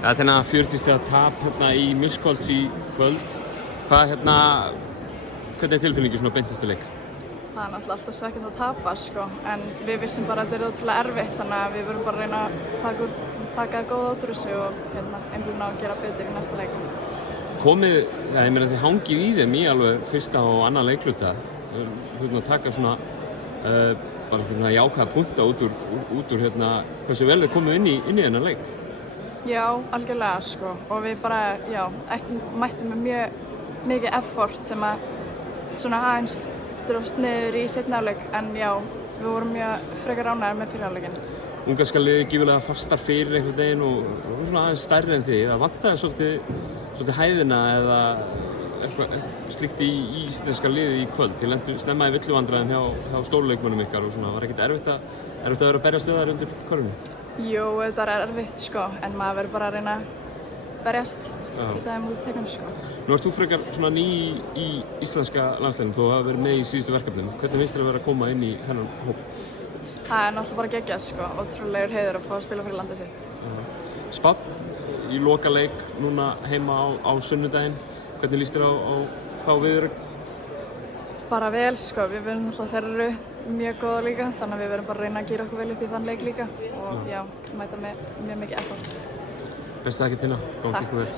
Það er þennan 40 stiga tap hérna í Miskolc í kvöld. Hvernig er tilfinningin svona beint eftir leik? Það er náttúrulega alltaf svekkjandi að tapa, sko, en við vissum bara að þetta er ótrúlega erfitt, þannig að við verðum bara að reyna að taka það góða út úr þessu og einblína á að gera betur í næsta leik. Ég meina þið hangið í þeim í alveg fyrsta og annan leikluta. Að taka svona, bara svona jákvæða punkta út úr hversu vel þið komið inn í þennan leik. Já, algjörlega, sko, og við bara, mættum með mjög mikið effort sem að svona aðeins dróst niður í seinni hálfleik, en já, við vorum mjög frekar ánægðir með fyrri hálfleikinn. Ungverska liðið gífurlega fastar fyrir einhvern veginn og svona aðeins stærri en þið. Það vantaði svolítið hæðina eða eitthvað slíkt í íslenska liðið í kvöld. Þið lentu snemma í villuvandræðum hjá stóruleikmönnum ykkar og svona, var ekkert erfitt að vera að berjast við þær undir körfunni? Jú, þetta er erfitt, sko, en maður verður bara að reyna að berjast í daginn út tegnum, sko. Nú ert þú frekar svona ný í íslenska landsliðinu, þú hafa verið með í síðustu verkefnum. Hvernig finnst þér að vera að koma inn í þennan hóp? Það er náttúrulega bara geggjað, sko, ótrúlegur heiður að fá að spila fyrir landið sitt. Spánn í lokaleik núna heima á sunnudaginn. Hvernig líst þér á þá viðureign? Bara vel, sko, við verðum náttúrulega þeir eru mjög góða líka, þannig að við verðum bara að reyna að gera okkur vel upp í þann leik líka og já, mæta með mjög mikið effort. Bestu þakkir, Tinna. Gangi ykkur vel.